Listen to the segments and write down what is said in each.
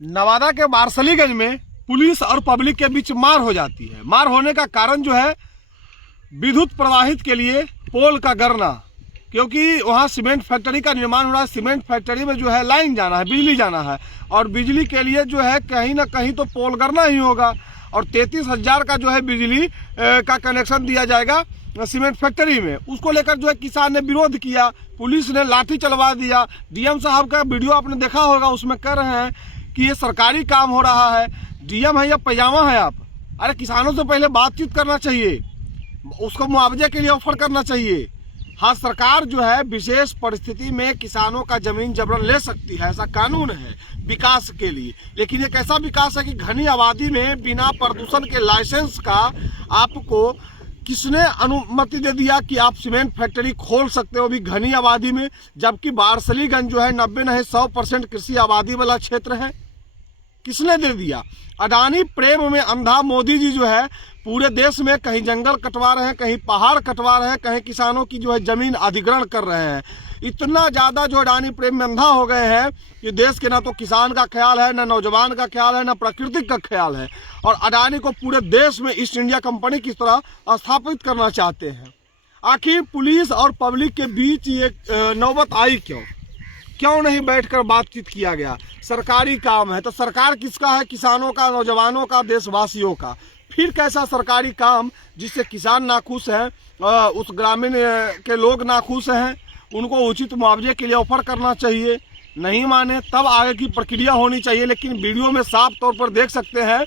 नवादा के वारसलीगंज में पुलिस और पब्लिक के बीच मार हो जाती है। मार होने का कारण जो है विद्युत प्रवाहित के लिए पोल का गिरना, क्योंकि वहाँ सीमेंट फैक्ट्री का निर्माण हो रहा है। सीमेंट फैक्ट्री में जो है लाइन जाना है, बिजली जाना है, और बिजली के लिए जो है कहीं ना कहीं तो पोल गिरना ही होगा। और 33,000 का जो है बिजली का कनेक्शन दिया जाएगा सीमेंट फैक्ट्री में। उसको लेकर जो है किसान ने विरोध किया, पुलिस ने लाठी चलवा दिया। डीएम साहब का वीडियो आपने देखा होगा, उसमें कह रहे हैं कि ये सरकारी काम हो रहा है। डीएम है या पैजामा है आप? अरे किसानों से पहले बातचीत करना चाहिए, उसको मुआवजे के लिए ऑफर करना चाहिए। हाँ, सरकार जो है विशेष परिस्थिति में किसानों का जमीन जबरन ले सकती है, ऐसा कानून है विकास के लिए। लेकिन एक ऐसा विकास है कि घनी आबादी में बिना प्रदूषण के लाइसेंस का आपको किसने अनुमति दे दिया कि आप सीमेंट फैक्ट्री खोल सकते हो भी घनी आबादी में? जबकि वारसलीगंज जो है 90 नहीं 100% कृषि आबादी वाला क्षेत्र है। किसने दे दिया? अडानी प्रेम में अंधा मोदी जी जो है पूरे देश में कहीं जंगल कटवा रहे हैं, कहीं पहाड़ कटवा रहे हैं, कहीं किसानों की जो है जमीन अधिग्रहण कर रहे हैं। इतना ज़्यादा जो अडानी प्रेम में अंधा हो गए हैं कि देश के ना तो किसान का ख्याल है, ना नौजवान का ख्याल है, ना प्रकृति का ख्याल है। और अडानी को पूरे देश में ईस्ट इंडिया कंपनी की तरह स्थापित करना चाहते हैं। आखिर पुलिस और पब्लिक के बीच ये नौबत आई क्यों नहीं बैठकर बातचीत किया गया? सरकारी काम है तो सरकार किसका है? किसानों का, नौजवानों का, देशवासियों का। फिर कैसा सरकारी काम जिससे किसान नाखुश हैं, उस ग्रामीण के लोग नाखुश हैं? उनको उचित मुआवजे के लिए ऑफर करना चाहिए। नहीं माने तब आगे की प्रक्रिया होनी चाहिए। लेकिन वीडियो में साफ तौर पर देख सकते हैं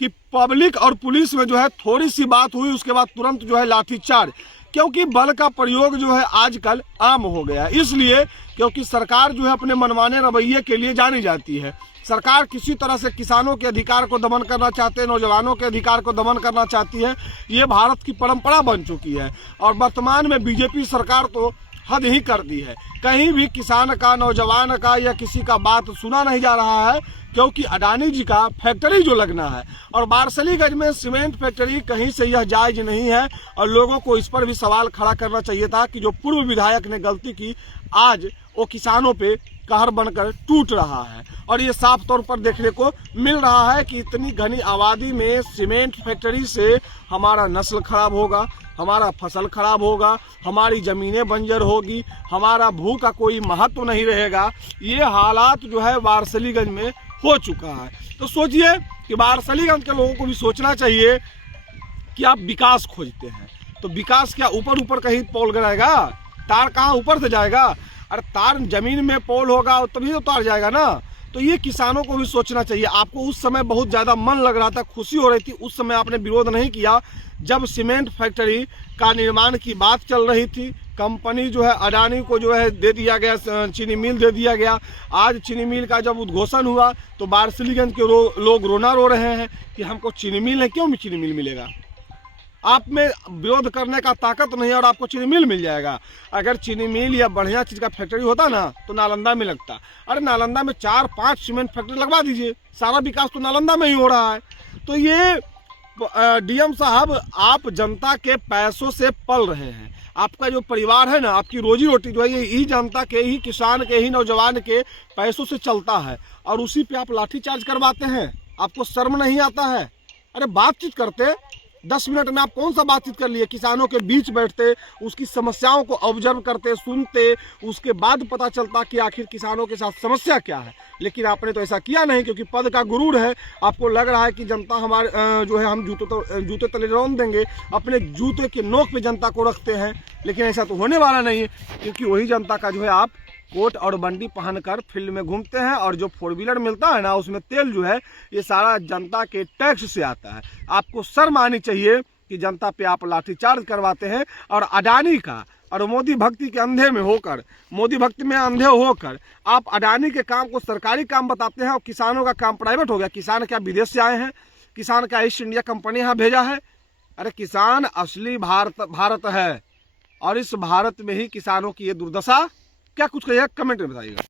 कि पब्लिक और पुलिस में जो है थोड़ी सी बात हुई, उसके बाद तुरंत जो है लाठीचार्ज। क्योंकि बल का प्रयोग जो है आजकल आम हो गया है, इसलिए क्योंकि सरकार जो है अपने मनमाने रवैये के लिए जानी जाती है। सरकार किसी तरह से किसानों के अधिकार को दमन करना चाहते हैं, नौजवानों के अधिकार को दमन करना चाहती है। ये भारत की परंपरा बन चुकी है। और वर्तमान में बीजेपी सरकार तो हद ही कर दी है। कहीं भी किसान का, नौजवान का या किसी का बात सुना नहीं जा रहा है, क्योंकि अडानी जी का फैक्ट्री जो लगना है। और वारसलीगंज में सीमेंट फैक्ट्री कहीं से यह जायज नहीं है। और लोगों को इस पर भी सवाल खड़ा करना चाहिए था कि जो पूर्व विधायक ने गलती की, आज वो किसानों पे कहर बनकर टूट रहा है। और ये साफ तौर पर देखने को मिल रहा है कि इतनी घनी आबादी में सीमेंट फैक्ट्री से हमारा नस्ल खराब होगा, हमारा फसल खराब होगा, हमारी ज़मीनें बंजर होगी, हमारा भू का कोई महत्व नहीं रहेगा। ये हालात जो है वारसलीगंज में हो चुका है। तो सोचिए कि वारसलीगंज के लोगों को भी सोचना चाहिए कि आप विकास खोजते हैं तो विकास क्या ऊपर ऊपर कहीं पोल गिराएगा? तार कहाँ ऊपर से जाएगा? अरे तार जमीन में पोल होगा तभी तो तार जाएगा ना। तो ये किसानों को भी सोचना चाहिए। आपको उस समय बहुत ज़्यादा मन लग रहा था, खुशी हो रही थी, उस समय आपने विरोध नहीं किया जब सीमेंट फैक्ट्री का निर्माण की बात चल रही थी। कंपनी जो है अडानी को जो है दे दिया गया, चीनी मिल दे दिया गया। आज चीनी मिल का जब उद्घोषण हुआ तो वारसलीगंज के लोग रोना रो रहे हैं कि हमको चीनी मिल है, क्यों चीनी मिल मिलेगा? आप में विरोध करने का ताकत नहीं है और आपको चीनी मिल मिल जाएगा। अगर चीनी मिल या बढ़िया चीज़ का फैक्ट्री होता ना तो नालंदा में लगता। अरे नालंदा में 4-5 सीमेंट फैक्ट्री लगवा दीजिए, सारा विकास तो नालंदा में ही हो रहा है। तो ये डीएम साहब, आप जनता के पैसों से पल रहे हैं। आपका जो परिवार है ना, आपकी रोजी रोटी जो है ये ही जनता के ही, किसान के ही, नौजवान के पैसों से चलता है। और उसी पे आप लाठीचार्ज करवाते हैं। आपको शर्म नहीं आता है? अरे बातचीत करते 10 मिनट में आप कौन सा बातचीत कर लिए? किसानों के बीच बैठते, उसकी समस्याओं को ऑब्जर्व करते, सुनते, उसके बाद पता चलता कि आखिर किसानों के साथ समस्या क्या है। लेकिन आपने तो ऐसा किया नहीं, क्योंकि पद का गुरूर है। आपको लग रहा है कि जनता हमारे जो है हम जूते तले रौंद देंगे, अपने जूते के नोक पे जनता को रखते हैं। लेकिन ऐसा तो होने वाला नहीं है, क्योंकि वही जनता का जो है आप कोट और बंडी पहनकर फील्ड में घूमते हैं। और जो 4 व्हीलर मिलता है ना, उसमें तेल जो है ये सारा जनता के टैक्स से आता है। आपको शर्म आनी चाहिए कि जनता पे आप लाठीचार्ज करवाते हैं। और अडानी का और मोदी भक्ति के अंधे में होकर, मोदी भक्ति में अंधे होकर आप अडानी के काम को सरकारी काम बताते हैं और किसानों का काम प्राइवेट हो गया। किसान क्या विदेश से आए हैं? किसान क्या ईस्ट इंडिया कंपनी यहाँ भेजा है? अरे किसान असली भारत है। और इस भारत में ही किसानों की ये दुर्दशा। क्या कुछ कहिएगा? कमेंट में बताइएगा।